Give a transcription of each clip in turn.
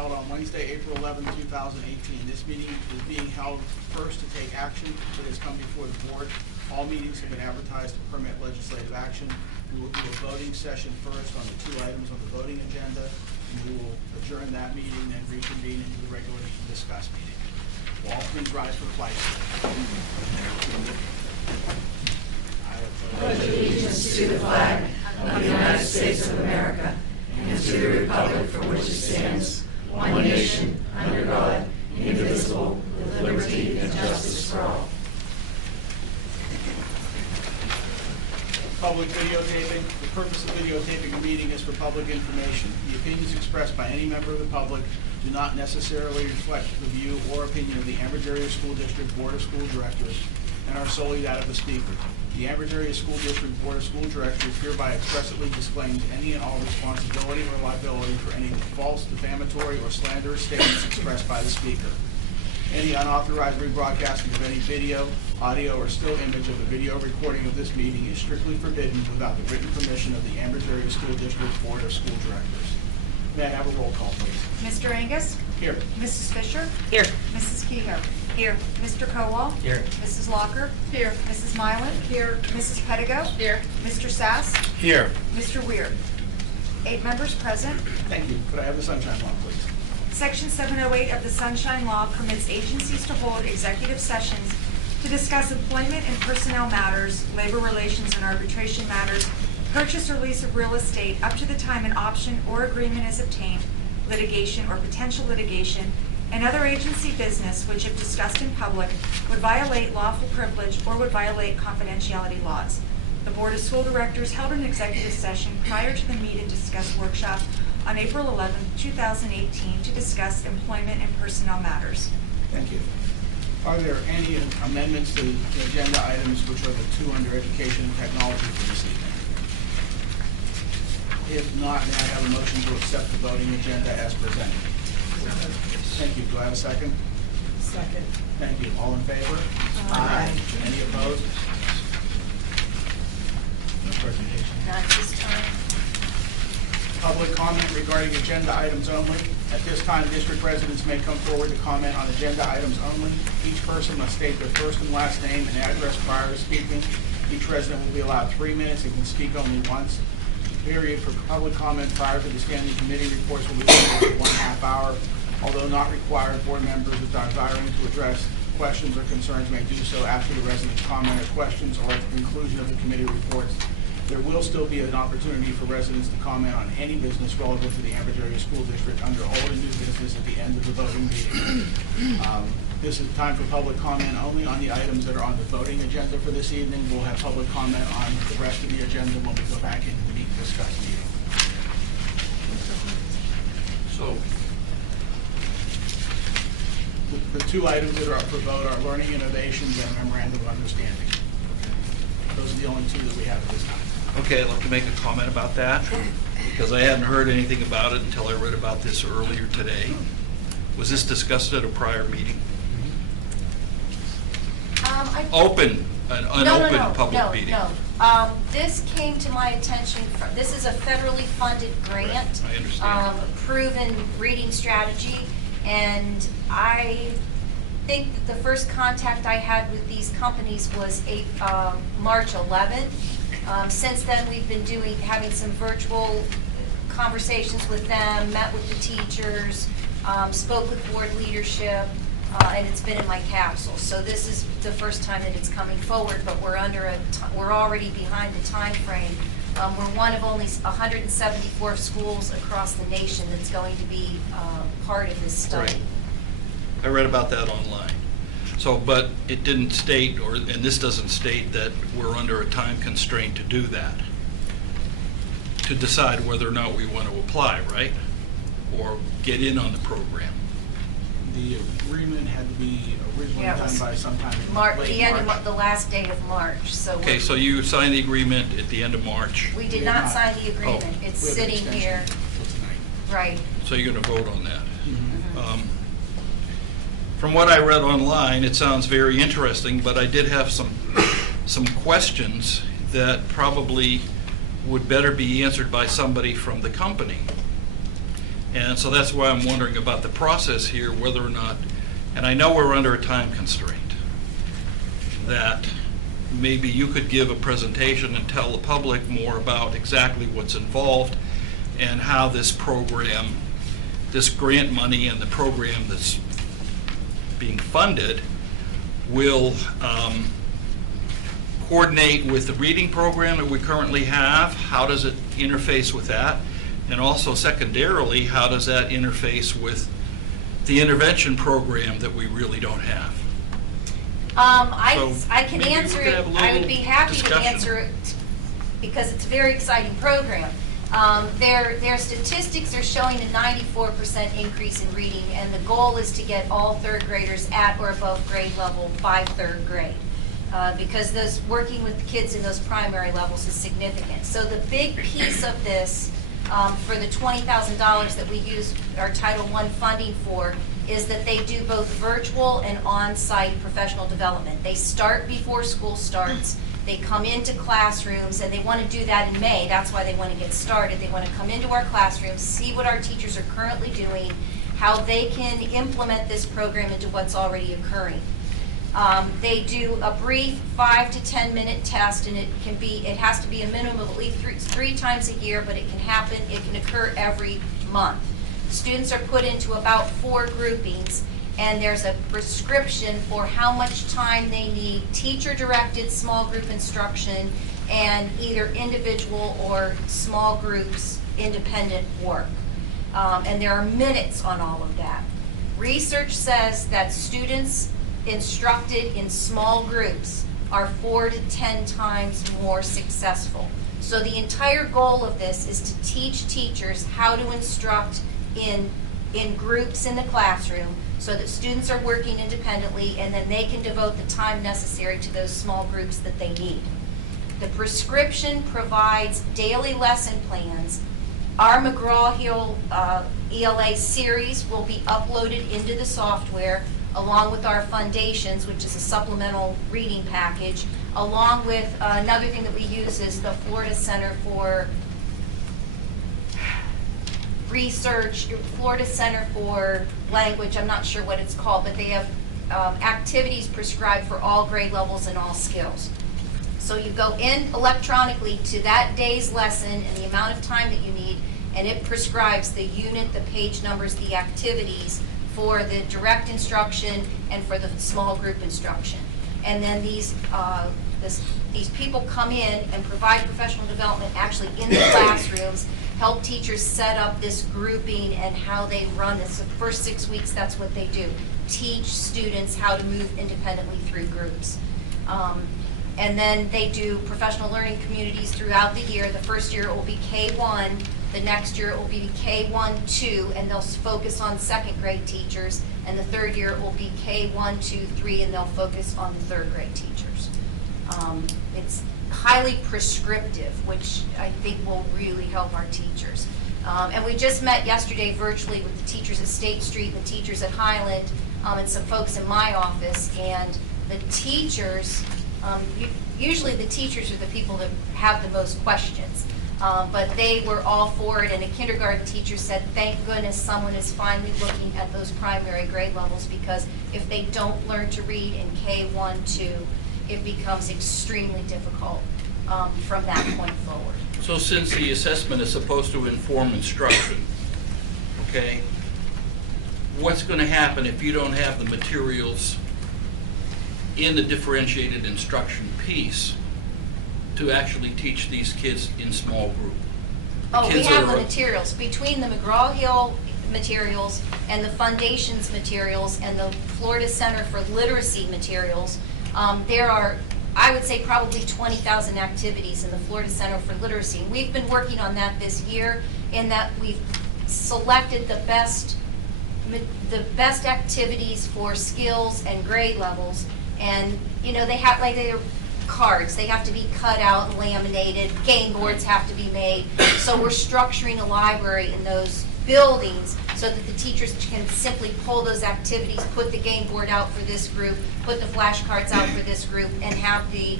held on Wednesday, April 11, 2018. This meeting is being held first to take action. It has come before the board. All meetings have been advertised to permit legislative action. We will do a voting session first on the two items on the voting agenda, and we will adjourn that meeting and reconvene into the regularly discussed meeting. Will all please rise for the flag. I pledge allegiance to the flag of the United States of America and to the republic for which it stands, one nation, under God, indivisible, with liberty and justice for all. Public videotaping. The purpose of videotaping a meeting is for public information. The opinions expressed by any member of the public do not necessarily reflect the view or opinion of the Ambridge Area School District Board of School Directors and are solely that of the speaker. The Ambridge Area School District Board of School Directors hereby expressly disclaims any and all responsibility or liability for any false, defamatory, or slanderous statements expressed by the speaker. Any unauthorized rebroadcasting of any video, audio, or still image of the video recording of this meeting is strictly forbidden without the written permission of the Ambridge Area School District Board of School Directors. May I have a roll call, please? Mr. Angus? Here. Mrs. Fisher? Here. Mrs. Kehoe? Here. Mr. Kowal? Here. Mrs. Locker? Here. Mrs. Mylan? Here. Mrs. Pedigo? Here. Mr. Sass? Here. Mr. Weir? 8 members present. Thank you. Could I have the sunshine law, please? Section 708 of the Sunshine Law permits agencies to hold executive sessions to discuss employment and personnel matters, labor relations and arbitration matters, purchase or lease of real estate up to the time an option or agreement is obtained, litigation or potential litigation, and other agency business which, if discussed in public, would violate lawful privilege or would violate confidentiality laws. The Board of School Directors held an executive session prior to the meet and discuss workshop on April 11, 2018 to discuss employment and personnel matters. Thank you. Are there any amendments to the agenda items, which are the two under education and technology for this evening? If not, may I have a motion to accept the voting agenda as presented? Thank you. Do I have a second? Second. Thank you. All in favor? Aye. Any opposed? No presentation. Not this time. Public comment regarding agenda items only. At this time, district residents may come forward to comment on agenda items only. Each person must state their first and last name and address prior to speaking. Each resident will be allowed 3 minutes and can speak only once. The period for public comment prior to the standing committee reports will be limited to 1/2 hour. Although not required, board members desiring to address questions or concerns may do so after the residents' comment or questions or at the conclusion of the committee reports. There will still be an opportunity for residents to comment on any business relevant to the Ambridge Area School District under old and new business at the end of the voting meeting. This is time for public comment only on the items that are on the voting agenda for this evening. We'll have public comment on the rest of the agenda when we go back into the meet and discuss meeting. So, the two items that are up for vote are learning innovations and memorandum of understanding. Those are the only two that we have at this time. Okay, I'd like to make a comment about that, because I hadn't heard anything about it until I read about this earlier today. Was this discussed at a prior meeting? An unopened public meeting? No. This came to my attention, this is a federally funded grant. I understand. Proven reading strategy, and I think that the first contact I had with these companies was March 11th. Since then, we've been having some virtual conversations with them, met with the teachers, spoke with board leadership, and it's been in my capsule. So this is the first time that it's coming forward, but we're already behind the time frame. We're one of only 174 schools across the nation that's going to be part of this study. Right. I read about that online. So, but it didn't state, and this doesn't state that we're under a time constraint to do that, to decide whether or not we want to apply, right? Or get in on the program. The agreement had to be originally done by sometime in late March. The last day of March. So Okay, so you signed the agreement at the end of March. we did not sign the agreement. It's We have an sitting here. extension till tonight. Right. So you're going to vote on that. From what I read online, it sounds very interesting, but I did have some questions that probably would better be answered by somebody from the company. And so that's why I'm wondering about the process here, whether or not, and I know we're under a time constraint, that maybe you could give a presentation and tell the public more about exactly what's involved and how this program, this grant money and the program that's being funded will coordinate with the reading program that we currently have. How does it interface with that? And also secondarily, how does that interface with the intervention program that we really don't have? I can maybe we answer could it. have a I would little be happy discussion. to answer it because it's a very exciting program. Their statistics are showing a 94% increase in reading, and the goal is to get all third graders at or above grade level by third grade. Because those working with the kids in those primary levels is significant. So the big piece of this for the $20,000 that we use our Title I funding for is that they do both virtual and on-site professional development. They start before school starts. They come into classrooms, and they want to do that in May. That's why they want to get started. They want to come into our classrooms, see what our teachers are currently doing, how they can implement this program into what's already occurring. They do a brief 5 to 10 minute test, and it has to be a minimum of at least three times a year, but it can occur every month. Students are put into about 4 groupings, and there's a prescription for how much time they need teacher-directed small group instruction and either individual or small groups independent work. And there are minutes on all of that. Research says that students instructed in small groups are 4 to 10 times more successful. So the entire goal of this is to teach teachers how to instruct in groups in the classroom so that students are working independently, and then they can devote the time necessary to those small groups that they need. The prescription provides daily lesson plans. Our McGraw-Hill ELA series will be uploaded into the software along with our foundations, which is a supplemental reading package, along with another thing that we use is the Florida Center for Research, Florida Center for Language, I'm not sure what it's called, but they have activities prescribed for all grade levels and all skills. So you go in electronically to that day's lesson and the amount of time that you need, and it prescribes the unit, the page numbers, the activities for the direct instruction and for the small group instruction. And then these people come in and provide professional development actually in the classrooms, help teachers set up this grouping and how they run this. So the first 6 weeks, that's what they do. Teach students how to move independently through groups. And then they do professional learning communities throughout the year. The first year it will be K-1, the next year it will be K-1-2, and they'll focus on second grade teachers. And the third year it will be K-1, 2, 3, and they'll focus on the third grade teachers. It's highly prescriptive, which I think will really help our teachers. And we just met yesterday virtually with the teachers at State Street, the teachers at Highland, and some folks in my office. And the teachers, usually the teachers are the people that have the most questions. But they were all for it, and a kindergarten teacher said, thank goodness someone is finally looking at those primary grade levels, because if they don't learn to read in K-1, 2, it becomes extremely difficult from that point forward. So since the assessment is supposed to inform instruction, okay, what's going to happen if you don't have the materials in the differentiated instruction piece to actually teach these kids in small group? Oh, we have the materials. Between the McGraw-Hill materials and the Foundations materials and the Florida Center for Literacy materials, there are, I would say, probably 20,000 activities in the Florida Center for Literacy. And we've been working on that this year, in that we've selected the best activities for skills and grade levels. And, you know, they have, like, they're cards. They have to be cut out and laminated. Game boards have to be made. So we're structuring a library in those buildings so that the teachers can simply pull those activities, put the game board out for this group, put the flashcards out for this group, and have the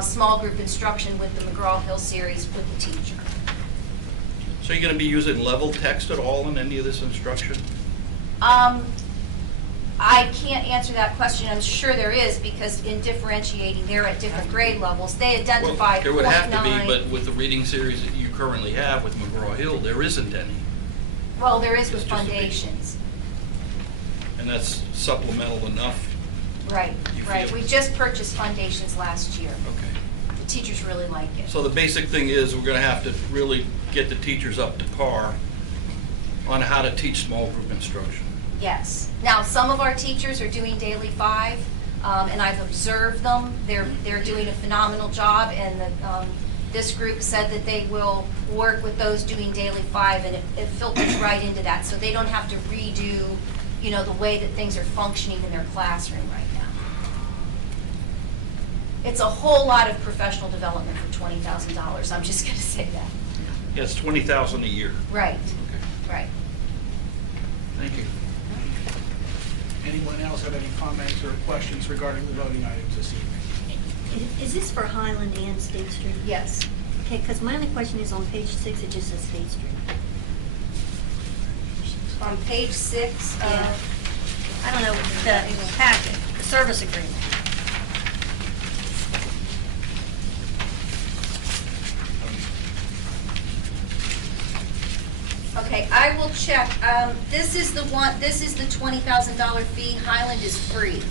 small group instruction with the McGraw-Hill series with the teacher. So you're going to be using level text at all in any of this instruction? I can't answer that question. I'm sure there is, because in differentiating, they're at different grade levels. They identify Well, there would have to be, 0.9. but with the reading series that you currently have with McGraw-Hill, there isn't any. Well, there is with It's just a big- foundations. And that's supplemental enough? Right, You right. feel- We just purchased foundations last year. Okay. The teachers really like it. So the basic thing is, we're going to have to really get the teachers up to par on how to teach small group instruction. Yes. Now, some of our teachers are doing daily 5, and I've observed them. They're doing a phenomenal job, and this group said that they will work with those doing daily 5, and it filters right into that, so they don't have to redo, you know, the way that things are functioning in their classroom right now. It's a whole lot of professional development for $20,000. I'm just going to say that. Yeah, it's $20,000 a year. Right, Okay. right. Thank you. Anyone else have any comments or questions regarding the voting items this evening? Is this for Highland and State Street? Yes. Okay, because my only question is on page 6, it just says State Street. On page 6, Yeah. I don't know, the packet, the service agreement. okay, I will check. This is the $20,000 fee. Highland is free.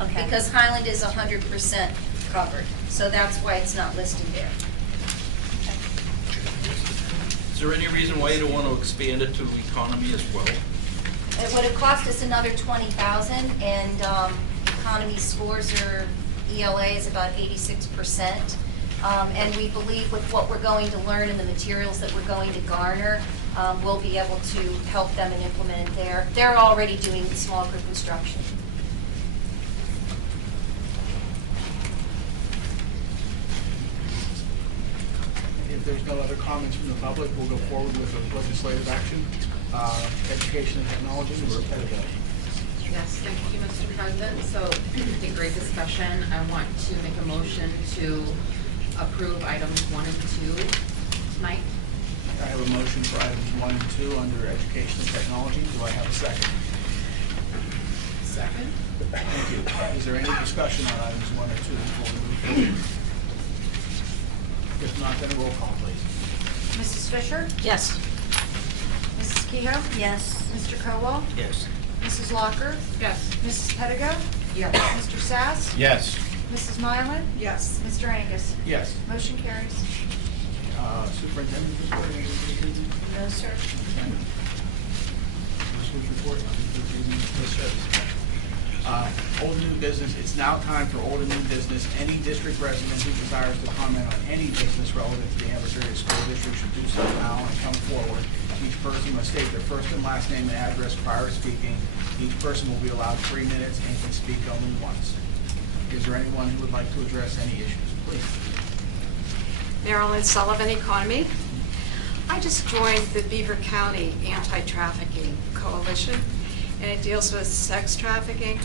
Okay. Because Highland is 100% covered. So that's why it's not listed there. Is there any reason why you don't want to expand it to economy as well? It would have cost us another $20,000, and economy scores are, ELA is about 86%. And we believe with what we're going to learn and the materials that we're going to garner, we'll be able to help them and implement it there. They're already doing small group instruction. If there's no other comments from the public, we'll go forward with the legislative action. Education and technology, Ms. Pettigrew. Yes, thank you, Mr. President. So, a great discussion. I want to make a motion to approve items 1 and 2 tonight. I have a motion for items 1 and 2 under education and technology. Do I have a second? Second. Thank you. Is there any discussion on items 1 or 2 before we move forward? If not, then a roll call, please. Mrs. Fisher? Yes. Mrs. Kehoe? Yes. Mr. Cowell? Yes. Mrs. Locker? Yes. Mrs. Pettigrew? Yes. Mr. Sass? Yes. Mrs. Mylan? Yes. Mr. Angus? Yes. Motion carries. Superintendent report, anything for this evening? No, sir. Okay. School report, nothing for this evening? Old and new business, it's now time for old and new business. Any district resident who desires to comment on any business relevant to the Amherst Area School District should do so now and come forward. Each person must state their first and last name and address prior to speaking. Each person will be allowed 3 minutes and can speak only once. Is there anyone who would like to address any issues? Please. Marilyn Sullivan, Economy. I just joined the Beaver County Anti-Trafficking Coalition, and it deals with sex trafficking.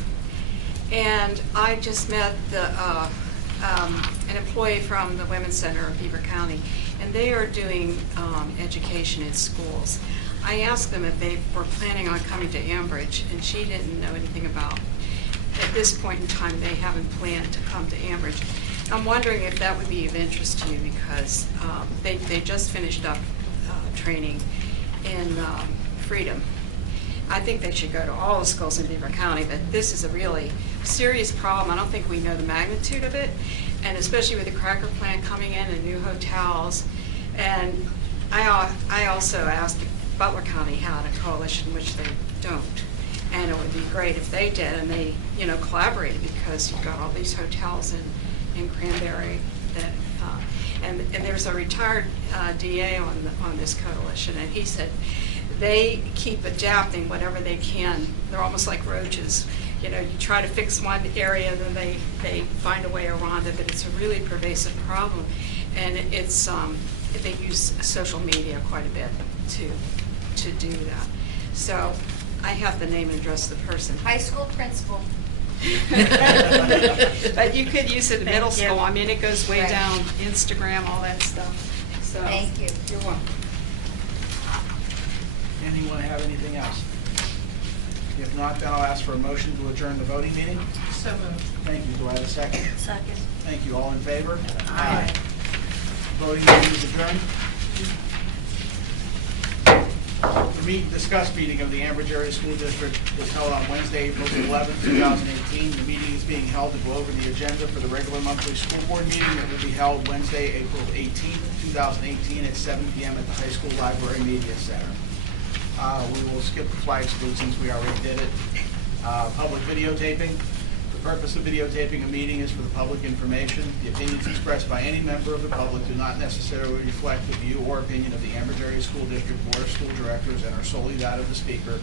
And I just met an employee from the Women's Center of Beaver County, and they are doing education in schools. I asked them if they were planning on coming to Ambridge, and she didn't know anything about. At this point in time, they haven't planned to come to Ambridge. I'm wondering if that would be of interest to you, because they just finished up training in Freedom. I think they should go to all the schools in Beaver County, but this is a really serious problem. I don't think we know the magnitude of it, and especially with the cracker plant coming in and new hotels. And I also asked if Butler County had a coalition, which they don't. And it would be great if they did, and they, collaborated, because you've got all these hotels in Cranberry that, and there's a retired DA on this coalition, and he said they keep adapting whatever they can. They're almost like roaches. You try to fix one area, and then they find a way around it, but it's a really pervasive problem. And it's, they use social media quite a bit to do that. So I have the name and address of the person. High school principal. But you could use it in middle Thank you. school. I mean, it goes way Right. down, Instagram, all that stuff. So, Thank you. You're welcome. Anyone have anything else? If not, then I'll ask for a motion to adjourn the voting meeting. So moved. Thank you. Do I have a second? Second. Thank you. All in favor? Aye. Voting meeting is adjourned. The discuss meeting of the Ambridge Area School District is held on Wednesday, April 11th, 2018. The meeting is being held to go over the agenda for the regular monthly school board meeting that will be held Wednesday, April 18th, 2018 at 7 p.m. at the High School Library Media Center. We will skip the flag salute since we already did it. Public videotaping. The purpose of videotaping a meeting is for the public information. The opinions expressed by any member of the public do not necessarily reflect the view or opinion of the Ambridge Area School District Board of School Directors and are solely that of the speaker.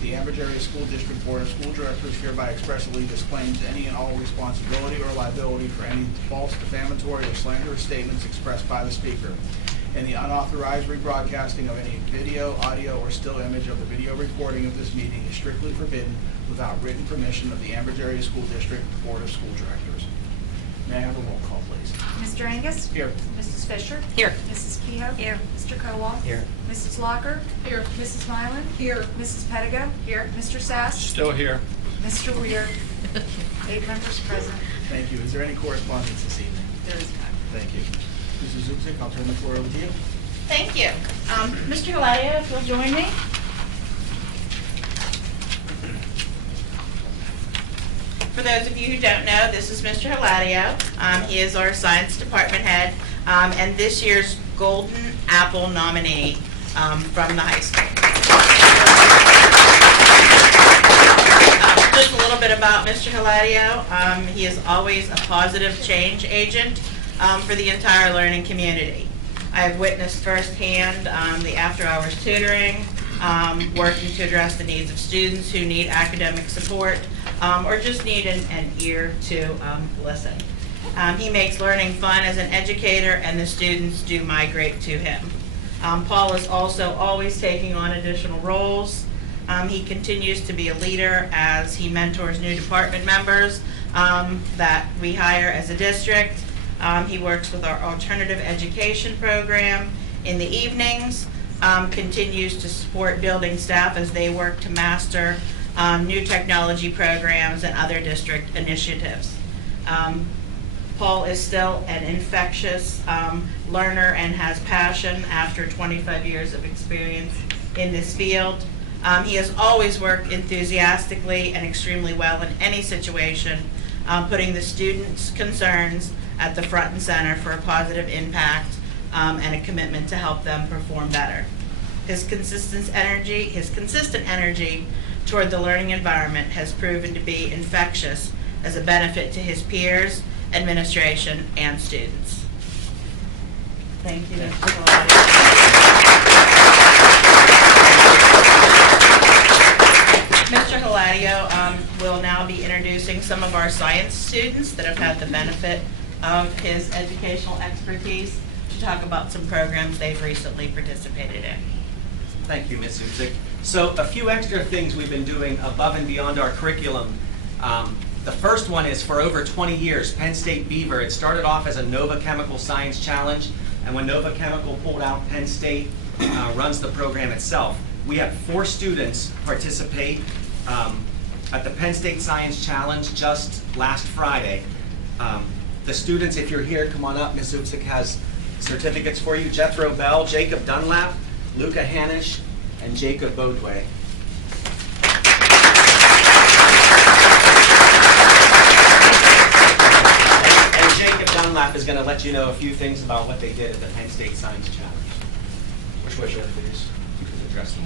The Ambridge Area School District Board of School Directors hereby expressly disclaims any and all responsibility or liability for any false, defamatory, or slanderous statements expressed by the speaker. And the unauthorized rebroadcasting of any video, audio, or still image of the video recording of this meeting is strictly forbidden without written permission of the Ambridge Area School District Board of School Directors. May I have a roll call, please? Mr. Angus? Here. Mrs. Fisher? Here. Mrs. Kehoe? Here. Mr. Kowal? Here. Mrs. Locker? Here. Mrs. Mylan? Here. Mrs. Pedigo? Here. Mr. Sass? Still here. Mr. Weir? 8 members present. Thank you. Is there any correspondence this evening? There is none. Thank you. Mrs. Zubczyk, I'll turn the floor over to you. Thank you. Mr. Hilario, if you'll join me. For those of you who don't know, this is Mr. Hilario. He is our science department head and this year's Golden Apple nominee from the high school. Just a little bit about Mr. Hilario. He is always a positive change agent for the entire learning community. I've witnessed firsthand the after-hours tutoring, working to address the needs of students who need academic support or just need an ear to listen. He makes learning fun as an educator, and the students do migrate to him. Paul is also always taking on additional roles. He continues to be a leader as he mentors new department members that we hire as a district. He works with our alternative education program in the evenings, continues to support building staff as they work to master new technology programs and other district initiatives. Paul is still an infectious learner and has passion after 25 years of experience in this field. He has always worked enthusiastically and extremely well in any situation, putting the students' concerns at the front and center for a positive impact and a commitment to help them perform better. His consistent energy toward the learning environment has proven to be infectious as a benefit to his peers, administration, and students. Thank you, Mr. Hilario. Mr. Hilario will now be introducing some of our science students that have had the benefit of his educational expertise to talk about some programs they've recently participated in. Thank you, Ms. Zubczyk. So a few extra things we've been doing above and beyond our curriculum. The first one is for over 20 years, Penn State Beaver. It started off as a Nova Chemical Science Challenge, and when Nova Chemical pulled out, Penn State runs the program itself. We had 4 students participate at the Penn State Science Challenge just last Friday. The students, if you're here, come on up. Ms. Zubczyk has certificates for you. Jethro Bell, Jacob Dunlap, Luca Hanisch, and Jacob Bodway. And Jacob Dunlap is going to let you know a few things about what they did at the Penn State Science Challenge. Which was your, please? You can address them.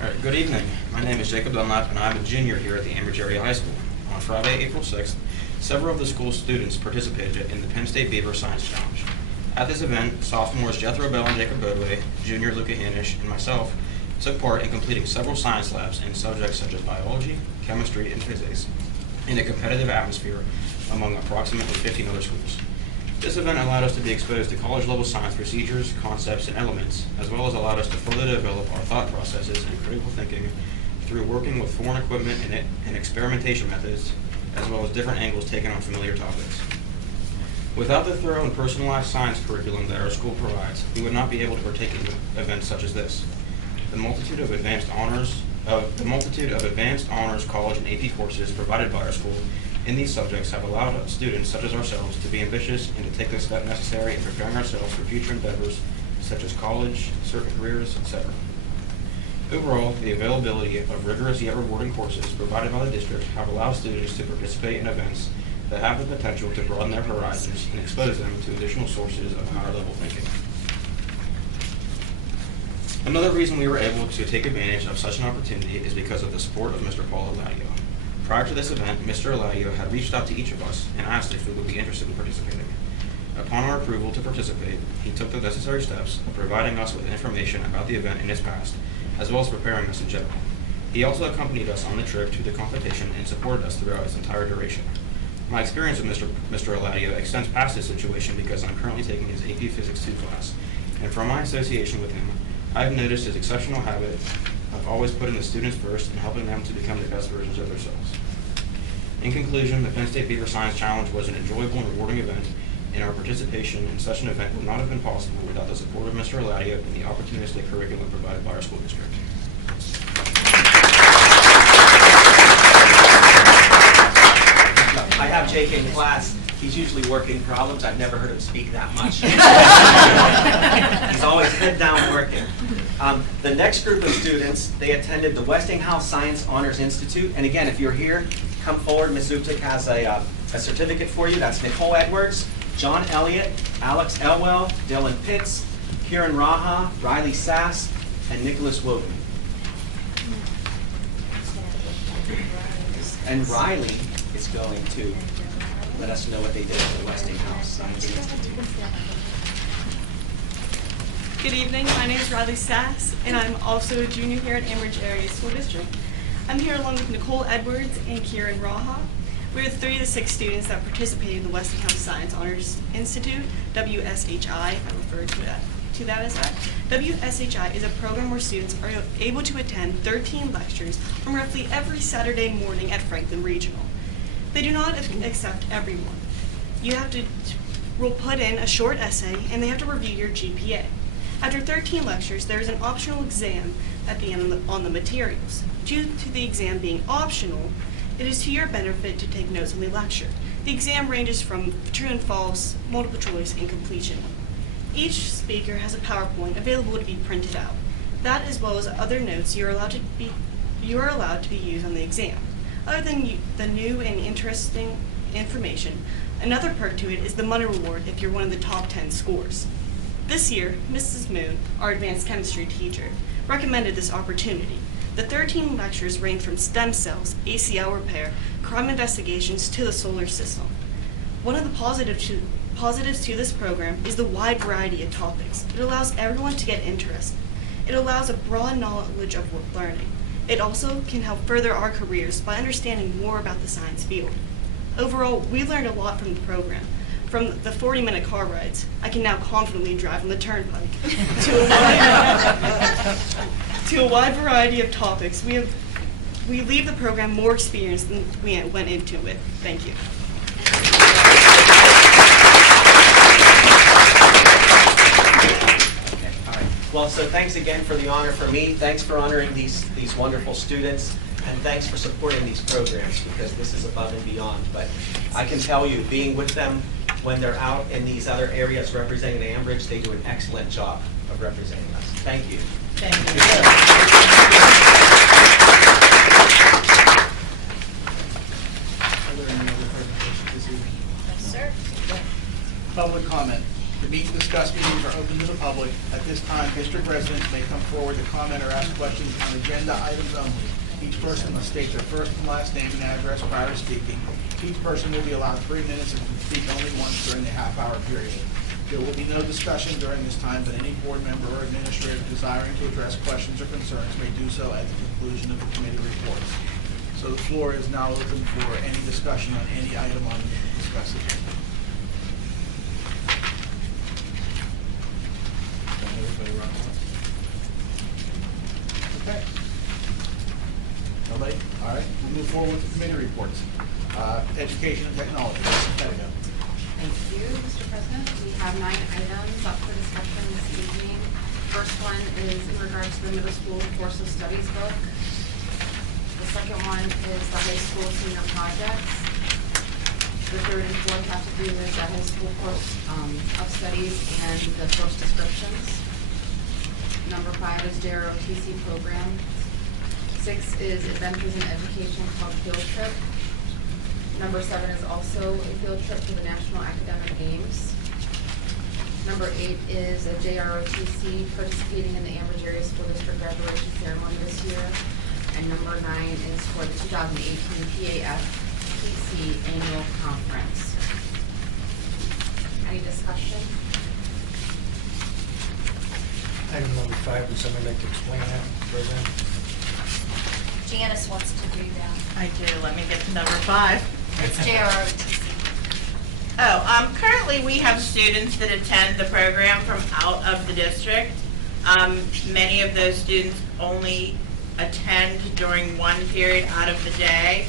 All right, good evening. My name is Jacob Dunlap, and I'm a junior here at the Ambridge Area High School. On Friday, April 6th, several of the school's students participated in the Penn State Beaver Science Challenge. At this event, sophomores Jethro Bell and Jacob Bodway, junior Luca Hanisch, and myself took part in completing several science labs in subjects such as biology, chemistry, and physics in a competitive atmosphere among approximately 15 other schools. This event allowed us to be exposed to college-level science procedures, concepts, and elements, as well as allowed us to further develop our thought processes and critical thinking through working with foreign equipment and experimentation methods, as well as different angles taken on familiar topics. Without the thorough and personalized science curriculum that our school provides, we would not be able to partake in events such as this. The multitude of advanced honors college and AP courses provided by our school in these subjects have allowed students such as ourselves to be ambitious and to take the step necessary in preparing ourselves for future endeavors such as college, certain careers, etc. Overall, the availability of rigorous yet rewarding courses provided by the district have allowed students to participate in events that have the potential to broaden their horizons and expose them to additional sources of higher level thinking. Another reason we were able to take advantage of such an opportunity is because of the support of Mr. Paul Eladio. Prior to this event, Mr. Eladio had reached out to each of us and asked if we would be interested in participating. Upon our approval to participate, he took the necessary steps of providing us with information about the event in its past, as well as preparing us in general. He also accompanied us on the trip to the competition and supported us throughout its entire duration. My experience with Mr. Eladio extends past this situation because I'm currently taking his AP Physics 2 class, and from my association with him, I've noticed his exceptional habit of always putting the students first and helping them to become the best versions of themselves. In conclusion, the Penn State Beaver Science Challenge was an enjoyable and rewarding event, and our participation in such an event would not have been possible without the support of Mr. Eladio and the opportunistic curriculum provided by our school district. I have Jake in class. He's usually working problems. I've never heard him speak that much. He's always head down working. The next group of students, they attended the Westinghouse Science Honors Institute. And again, if you're here, come forward. Ms. Zubczyk has a certificate for you. That's Nicole Edwards, John Elliott, Alex Elwell, Dylan Pitts, Kieran Raha, Riley Sass, and Nicholas Wogan. And Riley is going to let us know what they did at the Westinghouse Science Institute. Good evening, my name is Riley Sass, and I'm also a junior here at Ambridge Area School District. I'm here along with Nicole Edwards and Kieran Raha. We're 3 of the 6 students that participated in the Westinghouse Science Honors Institute, WSHI, I refer to that as that. WSHI is a program where students are able to attend 13 lectures from roughly every Saturday morning at Franklin Regional. They do not accept everyone. We'll put in a short essay and they have to review your GPA. After 13 lectures, there is an optional exam at the end on the materials. Due to the exam being optional, it is to your benefit to take notes on the lecture. The exam ranges from true and false, multiple choice, and completion. Each speaker has a PowerPoint available to be printed out. That, as well as other notes, you are allowed to be used on the exam. Other than the new and interesting information, another perk to it is the money reward if you're one of the top 10 scores. This year, Mrs. Moon, our advanced chemistry teacher, recommended this opportunity. The 13 lectures range from stem cells, ACL repair, crime investigations, to the solar system. One of the positives to this program is the wide variety of topics. It allows everyone to get interested. It allows a broad knowledge of learning. It also can help further our careers by understanding more about the science field. Overall, we learned a lot from the program. From the 40-minute car rides, I can now confidently drive on the turnpike, to a wide variety of topics. We leave the program more experienced than we went into it. Thank you. Well, so thanks again for the honor for me. Thanks for honoring these wonderful students. And thanks for supporting these programs, because this is above and beyond. But I can tell you, being with them when they're out in these other areas representing Ambridge, they do an excellent job of representing us. Thank you. Thank you. Are there any other presentations this evening? Yes, sir. Public comment. The meet and discuss meetings are open to the public. At this time, district residents may come forward to comment or ask questions on agenda items only. Each person must state their first and last name and address prior to speaking. Each person will be allowed 3 minutes and can speak only once during the half-hour period. There will be no discussion during this time, but any board member or administrator desiring to address questions or concerns may do so at the conclusion of the committee reports. So the floor is now open for any discussion on any item on the discuss agenda. Okay. Nobody? All right. We'll move forward with the committee reports. Education and technology. Mr. Pettigo. Thank you, Mr. President. We have 9 items up for discussion this evening. First one is in regards to the middle school course of studies book. The second one is the high school senior projects. The third and fourth have to do with the high school course of studies and the course descriptions. Number 5 is JROTC program. 6 is Adventures in Education Club field trip. Number 7 is also a field trip to the National Academic Games. Number 8 is a JROTC participating in the Ambridge Area School District graduation ceremony this year. And number 9 is for the 2018 PAFPC annual conference. Any discussion? Item number 5, would somebody like to explain that, President? Janice wants to do that. I do. Let me get to number 5. It's JROTC. Currently we have students that attend the program from out of the district. Many of those students only attend during one period out of the day.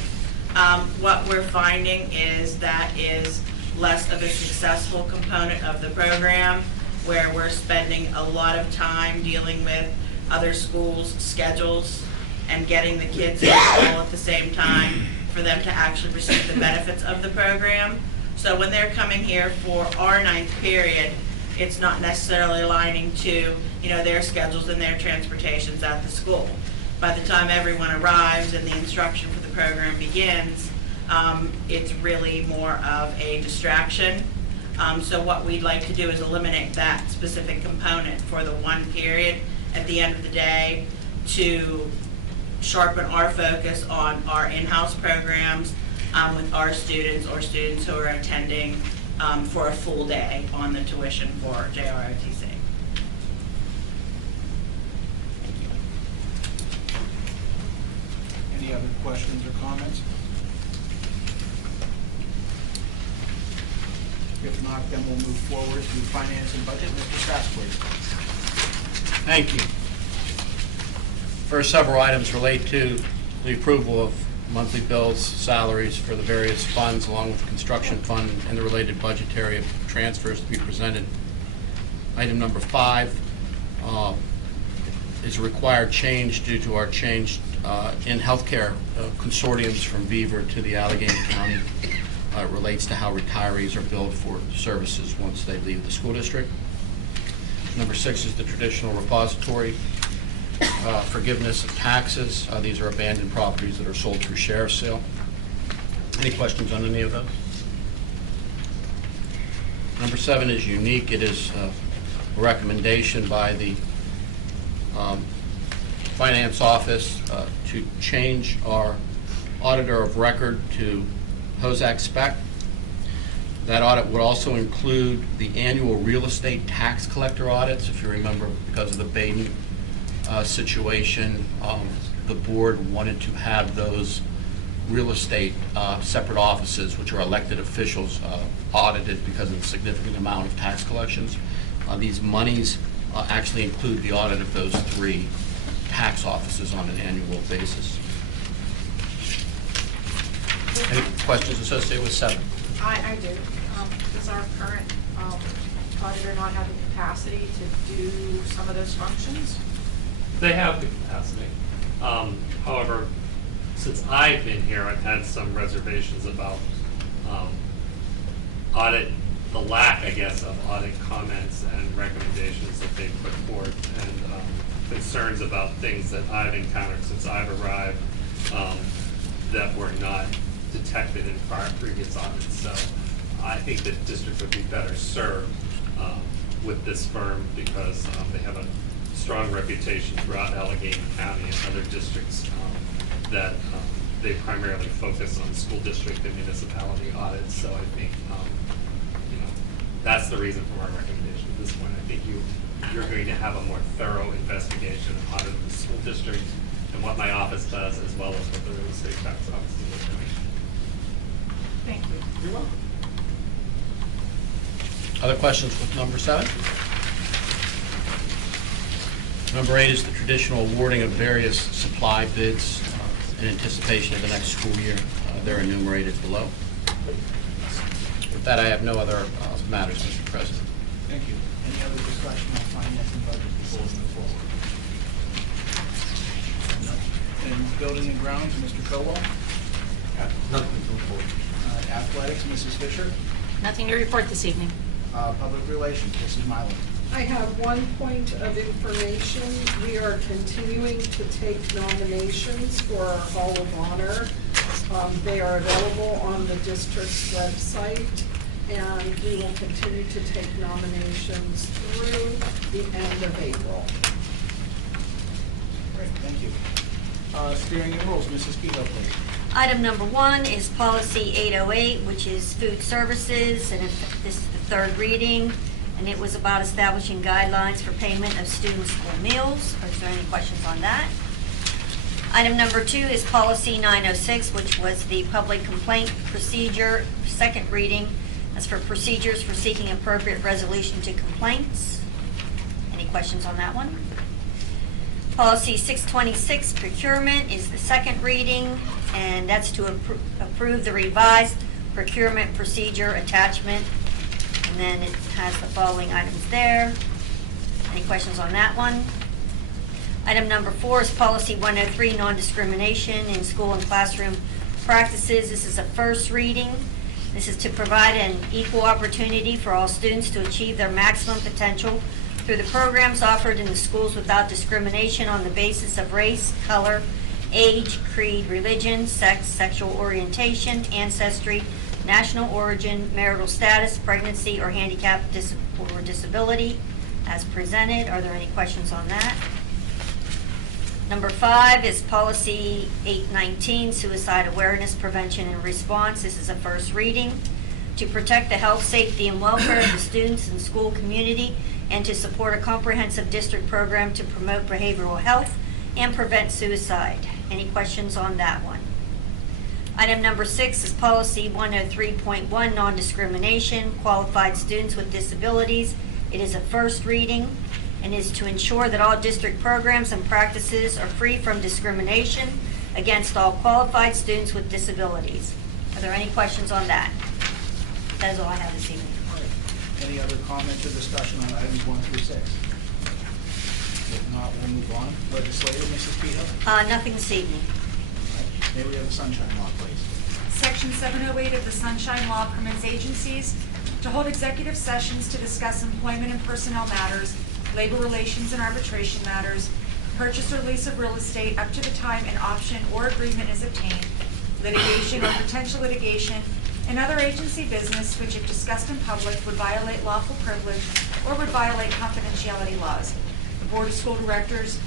What we're finding is that is less of a successful component of the program, where we're spending a lot of time dealing with other schools' schedules and getting the kids in school at the same time for them to actually receive the benefits of the program. So when they're coming here for our 9th period, it's not necessarily aligning to, their schedules and their transportations at the school. By the time everyone arrives and the instruction for the program begins, it's really more of a distraction. So what we'd like to do is eliminate that specific component for the one period at the end of the day to sharpen our focus on our in-house programs with our students or students who are attending for a full day on the tuition for JROTC. Any other questions or comments? If not, then we'll move forward to finance and budget. Mr. Sass, please. Thank you. First, several items relate to the approval of monthly bills, salaries for the various funds, along with the construction fund and the related budgetary transfers to be presented. Item number 5 is a required change due to our change in healthcare consortiums from Beaver to the Allegheny County. It relates to how retirees are billed for services once they leave the school district. Number 6 is the traditional repository. Forgiveness of taxes. These are abandoned properties that are sold through sheriff's sale. Any questions on any of those? Number 7 is unique. It is a recommendation by the Finance Office to change our auditor of record to Hozak Speck. That audit would also include the annual real estate tax collector audits. If you remember, because of the Baden situation, the board wanted to have those real estate separate offices, which are elected officials, audited because of the significant amount of tax collections. These monies actually include the audit of those 3 tax offices on an annual basis. Any questions associated with 7? I do. Does our current auditor not have the capacity to do some of those functions? They have the capacity. However, since I've been here, I've had some reservations about the lack, I guess, of audit comments and recommendations that they put forth, and concerns about things that I've encountered since I've arrived that were not detected in previous audits. So I think the district would be better served with this firm because they have a strong reputation throughout Allegheny County and other districts that they primarily focus on school district and municipality audits. So I think that's the reason for our recommendation at this point. I think you're going to have a more thorough investigation and audit of the school district and what my office does, as well as what the real estate tax office is doing. Thank you. You're welcome. Other questions with number 7? Number 8 is the traditional awarding of various supply bids in anticipation of the next school year. They're enumerated below. With that, I have no other matters, Mr. President. Thank you. Any other discussion on finance and budget before we move forward? No. And building and grounds, Mr. Colwell? Nothing to report. Athletics, Mrs. Fisher? Nothing to report this evening. Public relations, Mrs. Mylan? I have one point of information. We are continuing to take nominations for our Hall of Honor. They are available on the district's website, and we will continue to take nominations through the end of April. Great, thank you. Steering and rules, Mrs. Kehoe, please. Item number 1 is policy 808, which is food services, and this is the third reading, and it was about establishing guidelines for payment of student school meals. Is there any questions on that? Item number 2 is policy 906, which was the public complaint procedure, second reading. That's for procedures for seeking appropriate resolution to complaints. Any questions on that one? Policy 626, procurement, is the second reading, and that's to approve the revised procurement procedure attachment. And then it has the following items there. Any questions on that one? Item number 4 is policy 103, non-discrimination in school and classroom practices. This is a first reading. This is to provide an equal opportunity for all students to achieve their maximum potential through the programs offered in the schools without discrimination on the basis of race, color, age, creed, religion, sex, sexual orientation, ancestry, national origin, marital status, pregnancy, or handicap or disability as presented. Are there any questions on that? Number 5 is policy 819, suicide awareness, prevention, and response. This is a first reading to protect the health, safety, and welfare of the students and school community, and to support a comprehensive district program to promote behavioral health and prevent suicide. Any questions on that one? Item number 6 is policy 103.1, non-discrimination, qualified students with disabilities. It is a first reading and is to ensure that all district programs and practices are free from discrimination against all qualified students with disabilities. Are there any questions on that? That is all I have this evening. Any other comments or discussion on items 1 through 6? If not, we'll move on. Legislative, Mrs. Kehoe? Nothing this evening. May we have the sunshine law, please? Section 708 of the Sunshine Law permits agencies to hold executive sessions to discuss employment and personnel matters, labor relations and arbitration matters, purchase or lease of real estate up to the time an option or agreement is obtained, litigation or potential litigation, and other agency business which, if discussed in public, would violate lawful privilege or would violate confidentiality laws. The Board of School Directors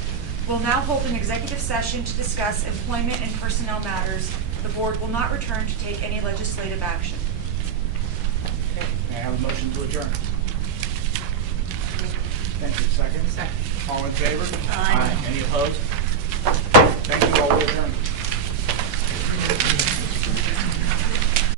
will now hold an executive session to discuss employment and personnel matters. The board will not return to take any legislative action. Okay. May I have a motion to adjourn? Thank you. Second? Second. All in favor? Aye. Any opposed?